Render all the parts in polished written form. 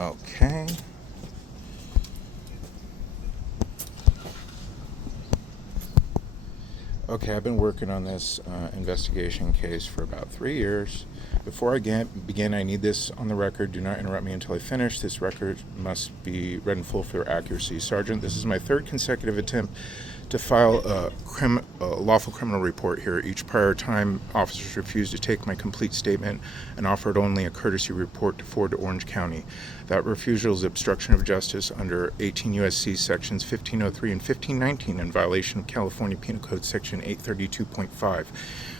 Okay. Okay, I've been working on this investigation case for about 3 years. Before I begin, I need this on the record. Do not interrupt me until I finish. This record must be read in full for accuracy. Sergeant, this is my third consecutive attempt to file a lawful criminal report here. Each prior time, officers refused to take my complete statement and offered only a courtesy report to forward to Orange County. That refusal is obstruction of justice under 18 U.S.C. sections 1503 and 1519 in violation of California Penal Code section 832.5,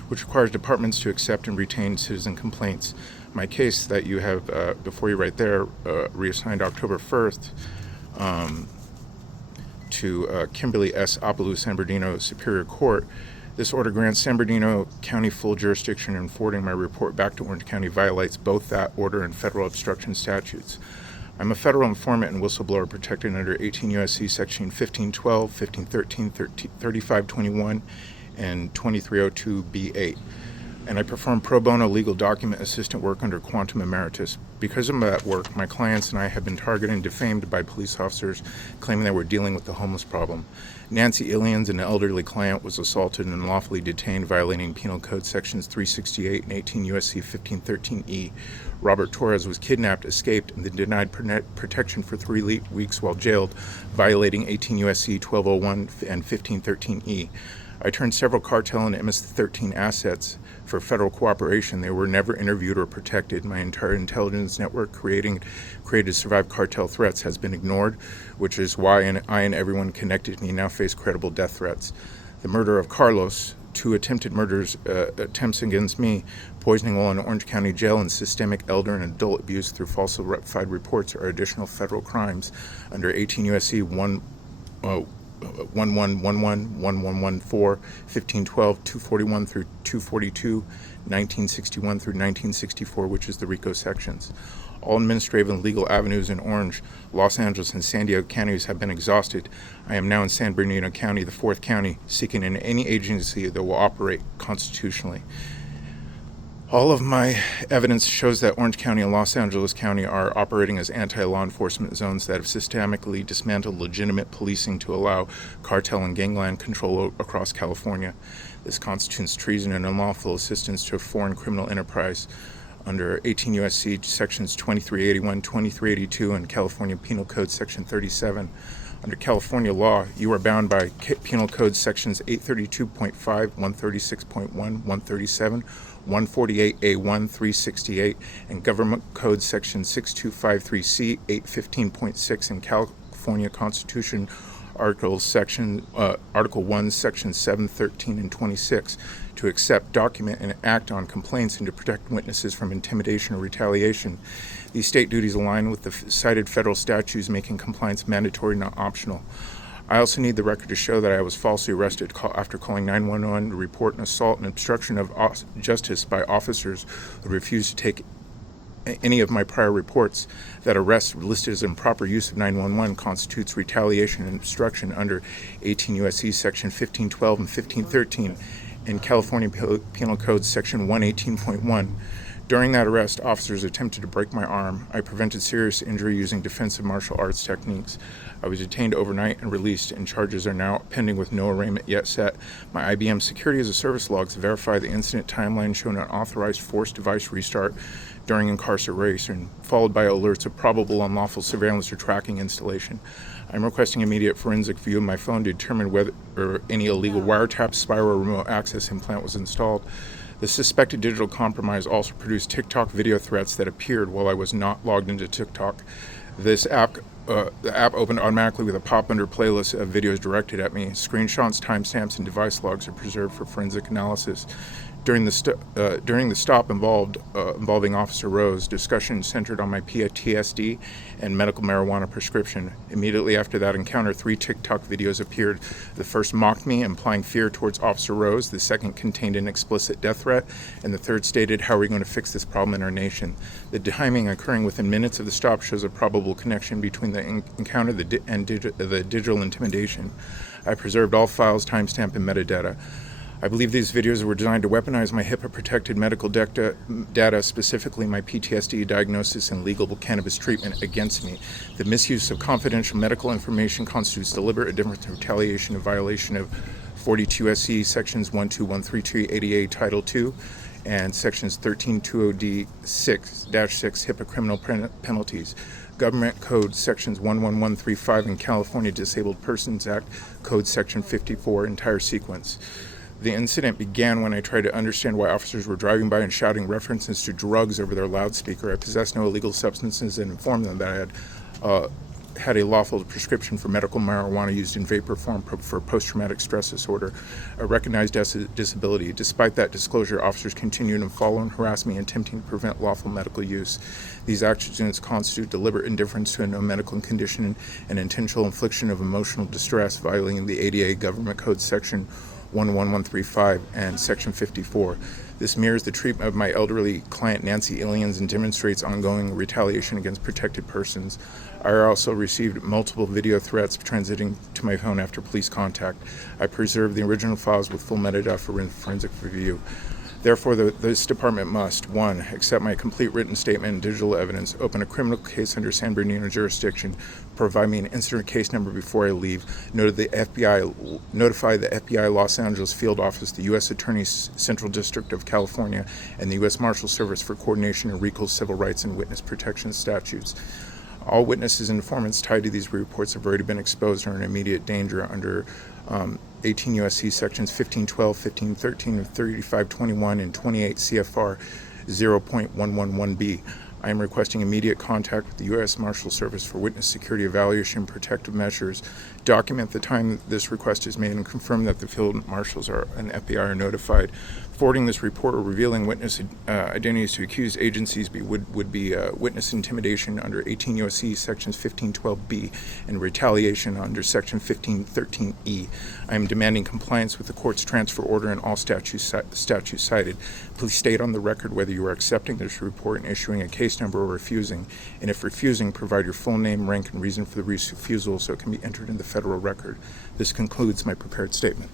which requires departments to accept and retain citizen complaints. My case that you have before you right there, reassigned October 1st, to Kimberly S. Apalou, San Bernardino Superior Court. This order grants San Bernardino County full jurisdiction, and forwarding my report back to Orange County violates both that order and federal obstruction statutes. I'm a federal informant and whistleblower protected under 18 U.S.C. section 1512, 1513, 3521, and 2302b8. And I perform pro bono legal document assistant work under Quantum Emeritus. Because of that work, my clients and I have been targeted and defamed by police officers claiming that we're dealing with the homeless problem. Nancy Illians, an elderly client, was assaulted and unlawfully detained violating Penal Code sections 368 and 18 U.S.C. 1513e. Robert Torres was kidnapped, escaped, and then denied protection for 3 weeks while jailed, violating 18 U.S.C. 1201 and 1513e. I turned several cartel and MS-13 assets for federal cooperation. They were never interviewed or protected. My entire intelligence network created to survive cartel threats has been ignored, which is why I and everyone connected to me now face credible death threats. The murder of Carlos, 2 attempted attempts against me, poisoning while in Orange County Jail, and systemic elder and adult abuse through falsified reports are additional federal crimes under 18 U.S.C. 1111, 1114, 1512, 241 through 242, 1961 through 1964, which is the RICO sections. All administrative and legal avenues in Orange, Los Angeles, and San Diego counties have been exhausted. I am now in San Bernardino County, the 4th county, seeking in any agency that will operate constitutionally. All of my evidence shows that Orange County and Los Angeles County are operating as anti-law enforcement zones that have systemically dismantled legitimate policing to allow cartel and gangland control across California. This constitutes treason and unlawful assistance to a foreign criminal enterprise under 18 U.S.C. sections 2381, 2382, and California Penal Code section 37. Under California law, you are bound by Penal Code sections 832.5, 136.1, 137, 148A1, 368, and Government Code section 6253C, 815.6, and California Constitution Article 1, Section 7, 13, and 26, to accept, document, and act on complaints and to protect witnesses from intimidation or retaliation. These state duties align with the cited federal statutes, making compliance mandatory, not optional. I also need the record to show that I was falsely arrested after calling 911 to report an assault and obstruction of justice by officers who refused to take any of my prior reports. That arrest listed as improper use of 911 constitutes retaliation and obstruction under 18 U.S.C. section 1512 and 1513 and California Penal Code section 118.1. During that arrest, officers attempted to break my arm. I prevented serious injury using defensive martial arts techniques. I was detained overnight and released, and charges are now pending with no arraignment yet set. My IBM Security as a Service logs verify the incident timeline, showing an authorized forced device restart during incarceration, followed by alerts of probable unlawful surveillance or tracking installation. I'm requesting immediate forensic view of my phone to determine whether any illegal wiretap, spyware, or remote access implant was installed. The suspected digital compromise also produced TikTok video threats that appeared while I was not logged into TikTok. The app opened automatically with a pop under playlist of videos directed at me. Screenshots, timestamps, and device logs are preserved for forensic analysis. During the stop involving Officer Rose, discussion centered on my PTSD and medical marijuana prescription. Immediately after that encounter, 3 TikTok videos appeared. The first mocked me, implying fear towards Officer Rose. The second contained an explicit death threat, and the third stated, "How are we going to fix this problem in our nation?" The timing occurring within minutes of the stop shows a probable connection between the encounter and the digital intimidation. I preserved all files, timestamp, and metadata. I believe these videos were designed to weaponize my HIPAA-protected medical data, specifically my PTSD diagnosis and legal cannabis treatment, against me. The misuse of confidential medical information constitutes deliberate indifference to retaliation in violation of 42 U.S.C. Sections 12132 ADA Title II and Sections 1320D6-6 HIPAA criminal penalties. Government Code Sections 11135 and California Disabled Persons Act Code Section 54, entire sequence. The incident began when I tried to understand why officers were driving by and shouting references to drugs over their loudspeaker. I possessed no illegal substances and informed them that I had a lawful prescription for medical marijuana used in vapor form for post-traumatic stress disorder, a recognized disability. Despite that disclosure, officers continued to follow and harass me, attempting to prevent lawful medical use. These actions constitute deliberate indifference to a known medical condition and intentional infliction of emotional distress, violating the ADA Government Code Section 11135 and Section 54. This mirrors the treatment of my elderly client Nancy Illians and demonstrates ongoing retaliation against protected persons. I also received multiple video threats transiting to my phone after police contact. I preserved the original files with full metadata for forensic review. Therefore, this department must, 1, accept my complete written statement and digital evidence, open a criminal case under San Bernardino jurisdiction, provide me an incident case number before I leave, notify the FBI Los Angeles Field Office, the U.S. Attorney's Central District of California, and the U.S. Marshal Service for coordination of RICO's civil rights and witness protection statutes. All witnesses and informants tied to these reports have already been exposed or in immediate danger under 18 U.S.C. Sections 1512, 1513, 3521, and 28 CFR 0.111b. I am requesting immediate contact with the U.S. Marshal Service for witness security evaluation and protective measures. Document the time this request is made and confirm that the field marshals and FBI are notified. Forwarding this report or revealing witness identities to accused agencies would be witness intimidation under 18 U.S.C. Sections 1512b and retaliation under Section 1513e. I am demanding compliance with the court's transfer order and all statutes cited. Please state on the record whether you are accepting this report and issuing a case number or refusing, and if refusing, provide your full name, rank, and reason for the refusal so it can be entered in the federal record. This concludes my prepared statement.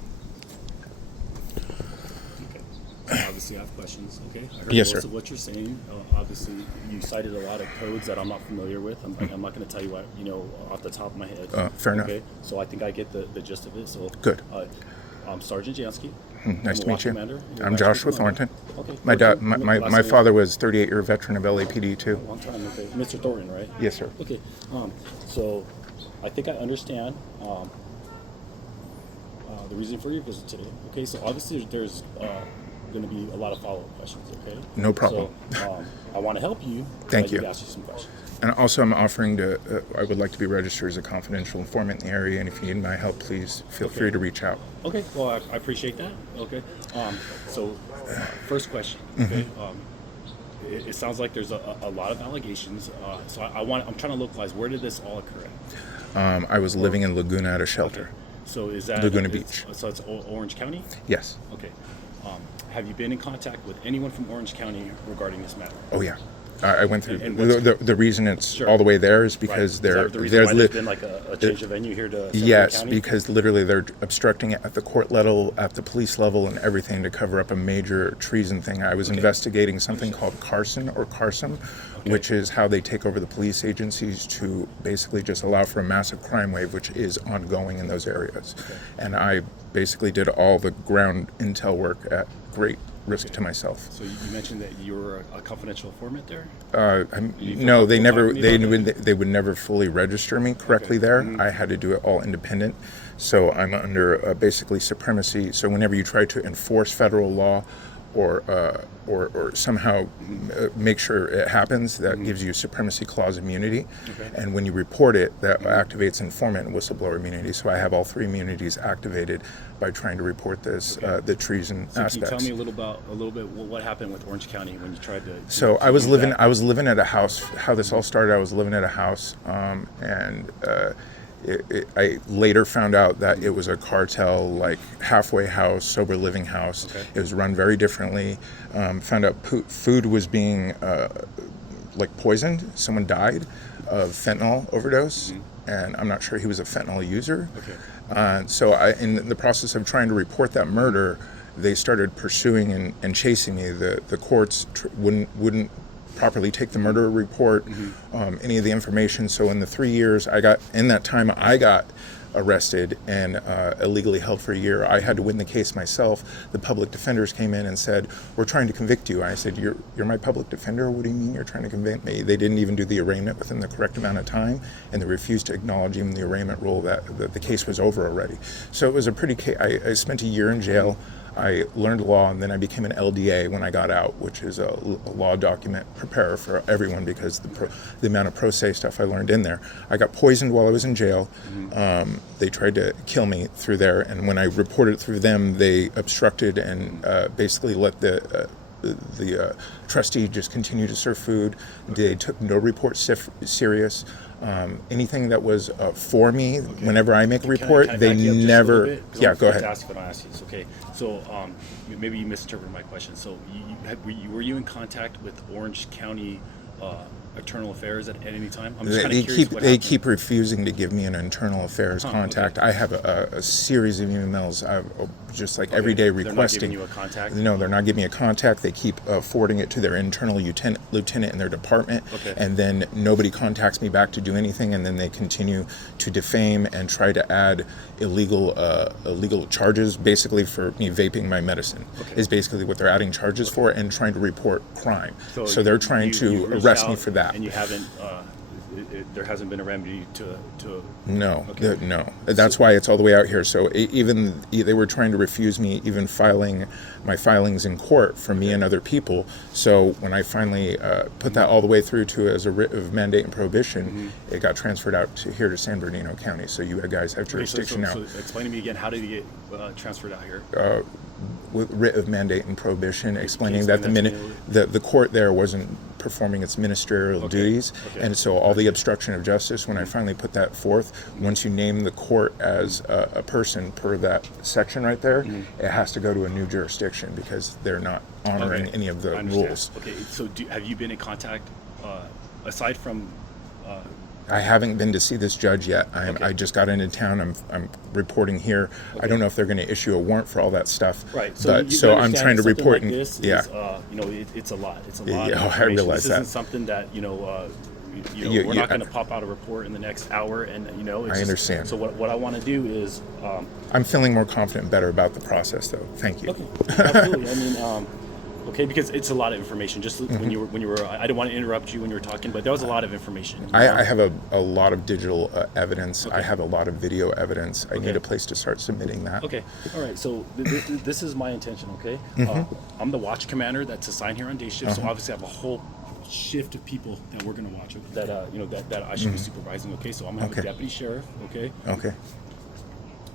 Obviously, I have questions. Okay. I heard Yes, most sir. of what you're saying. Obviously, you cited a lot of codes that I'm not familiar with. I'm not going to tell you what off the top of my head. Fair enough. Okay. So I think I get the gist of it. So Good. I'm Sergeant Jansky. Nice to meet you. Commander. I'm Joshua Thornton. Okay. My father was 38-year veteran of LAPD too. Long time. Okay. Mr. Thornton, right? Yes, sir. Okay. So I think I understand the reason for your visit today. Okay. So obviously there's going to be a lot of follow-up questions. Okay. No problem. So I want to help you. Thank you. Ask you some questions. And also, I'm offering to. I would like to be registered as a confidential informant in the area, and if you need my help, please feel free to reach out. Okay. Well, I appreciate that. Okay. So, first question. Okay. It sounds like there's a lot of allegations. So I'm trying to localize where did this all occur at? I was living in Laguna at a shelter. Okay. So is that Laguna Beach? So it's Orange County. Yes. Okay. Have you been in contact with anyone from Orange County regarding this matter? Oh yeah. I went through. And the reason it's Sure. all the way there is because Right. Is that the reason why there's been like a change of venue here to San yes, County? because literally they're obstructing it at the court level, at the police level, and everything to cover up a major treason thing. I was investigating something called Carson, which is how they take over the police agencies to basically just allow for a massive crime wave, which is ongoing in those areas. Okay. And I basically did all the ground intel work at great risk to myself. So you mentioned that you were a confidential informant there? No, they never. They would never fully register me correctly there. Mm-hmm. I had to do it all independent. So I'm under basically supremacy. So whenever you try to enforce federal law, or somehow make sure it happens, that gives you supremacy clause immunity. Okay. And when you report it, that activates informant and whistleblower immunity. So I have all three immunities activated by trying to report this, the treason aspects. Can you tell me a little bit what happened with Orange County when you tried to? So I was living at a house. How this all started, I was living at a house, and I later found out that it was a cartel, like halfway house, sober living house. Okay. It was run very differently. Found out food was being like poisoned. Someone died of fentanyl overdose, and I'm not sure he was a fentanyl user. Okay. So in the process of trying to report that murder, they started pursuing and chasing me. The courts wouldn't properly take the murder report, any of the information. So in the 3 years I got arrested and illegally held for a year. I had to win the case myself. The public defenders came in and said, "We're trying to convict you." I said, "You're my public defender? What do you mean you're trying to convict me?" They didn't even do the arraignment within the correct amount of time, and they refused to acknowledge even the arraignment rule that the case was over already. So it was a pretty I spent a year in jail. I learned law, and then I became an LDA when I got out, which is a law document preparer for everyone, because the amount of pro se stuff I learned in there. I got poisoned while I was in jail. They tried to kill me through there, and when I reported through them, they obstructed and basically let the trustee just continue to serve food. They took no report serious. Anything that was for me, whenever I make a report, they never. Yeah, go ahead. Ask if I don't ask you this, okay? So maybe you misinterpreted my question. So were you in contact with Orange County Internal Affairs at any time? I'm just kind of curious what happened. Keep refusing to give me an internal affairs contact. Okay. I have a series of emails, just like every day requesting. They're not giving you a contact? No, they're not giving me a contact. They keep forwarding it to their internal lieutenant in their department, and then nobody contacts me back to do anything, and then they continue to defame and try to add illegal charges, basically for me vaping my medicine, is basically what they're adding charges for, and trying to report crime. So they're trying to arrest me for that. And you haven't, there hasn't been a remedy to No, no. That's why it's all the way out here. So even they were trying to refuse me even filing my filings in court for me and other people. So when I finally put that all the way through to as a writ of mandate and prohibition, it got transferred out to here to San Bernardino County. So you guys have jurisdiction now. So explain to me again, how did you get transferred out here? With writ of mandate and prohibition, explaining that the court there wasn't performing its ministerial duties, and so all the obstruction of justice. When I finally put that forth, once you name the court as a person per that section right there, it has to go to a new jurisdiction because they're not honoring any of the rules. Okay, so have you been in contact aside from? I haven't been to see this judge yet. I just got into town. I'm reporting here. I don't know if they're going to issue a warrant for all that stuff. Right. So I'm trying to report. Like this is, it's a lot. It's a lot. Yeah, I realize this that. Isn't something that we're not going to pop out a report in the next hour, and I understand. So what I want to do is. I'm feeling more confident and better about the process, though. Thank you. Okay. Absolutely. I mean. Okay, because it's a lot of information. Just when you were, I didn't want to interrupt you when you were talking, but there was a lot of information. I have a lot of digital evidence. I have a lot of video evidence. I need a place to start submitting that. Okay, all right. So this is my intention. Okay, I'm the watch commander that's assigned here on day shift. So obviously I have a whole shift of people that we're going to watch. That that I should be supervising. Okay, so I'm gonna have a deputy sheriff. Okay. Okay.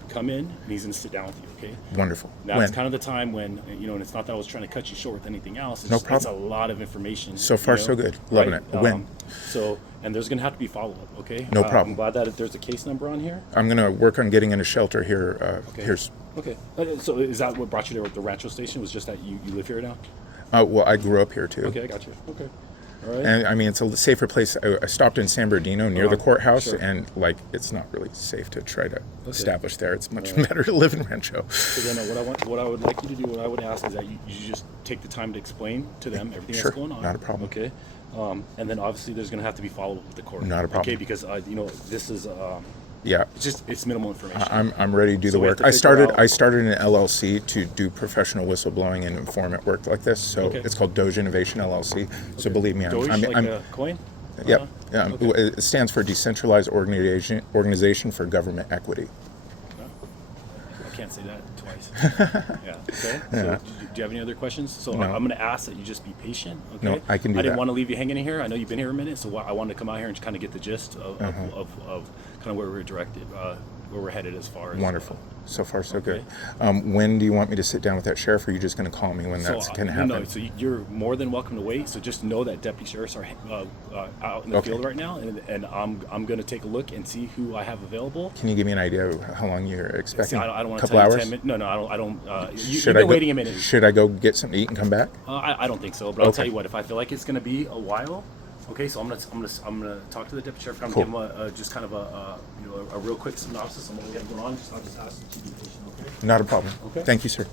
Come in, and he's going to sit down with you, okay? Wonderful. Now, it's kind of the time when, and it's not that I was trying to cut you short with anything else. No problem. It's a lot of information. So far, so good. Loving it. When? And there's going to have to be follow-up, okay? No problem. I'm glad that there's a case number on here. I'm going to work on getting in a shelter here. Here's. Okay. So is that what brought you to the Rancho Station? Was just that you live here now? Well, I grew up here, too. Okay, I got you. Okay. All right. And I mean, it's a safer place. I stopped in San Bernardino near the courthouse, and it's not really safe to try to establish there. It's much better to live in Rancho. So then, what I would like you to do, what I would ask is that you just take the time to explain to them everything that's going on. Not a problem. Okay. And then obviously there's going to have to be follow up with the court. Not a problem. Okay, because this is. Yeah, it's minimal information. I'm ready to do the work. I started an LLC to do professional whistleblowing and informant work like this. So it's called Doge Innovation LLC. So believe me, Doge, I'm like a coin. Yep. It stands for Decentralized Organization for Government Equity. I can't say that twice. Yeah. Okay. So, do you have any other questions? So I'm going to ask that you just be patient. Okay. No, I can do that. I didn't want to leave you hanging in here. I know you've been here a minute, so I wanted to come out here and just kind of get the gist of kind of where we're directed, where we're headed as far as. Wonderful. So far, so good. When do you want me to sit down with that sheriff, or are you just going to call me when that's going to happen? No, so you're more than welcome to wait. So just know that deputy sheriffs are out in the field right now, and I'm going to take a look and see who I have available. Can you give me an idea of how long you're expecting? See, I don't want to tell you 10 hours? 10 minutes. No, I don't. You've been waiting a minute. Should I go get something to eat and come back? I don't think so, but I'll tell you what. If I feel like it's going to be a while. Okay, so I'm gonna talk to the deputy sheriff. I'm gonna give him just kind of a real quick synopsis on what we have going on. I'll just ask you to be patient, okay? Not a problem. Okay. Thank you, sir.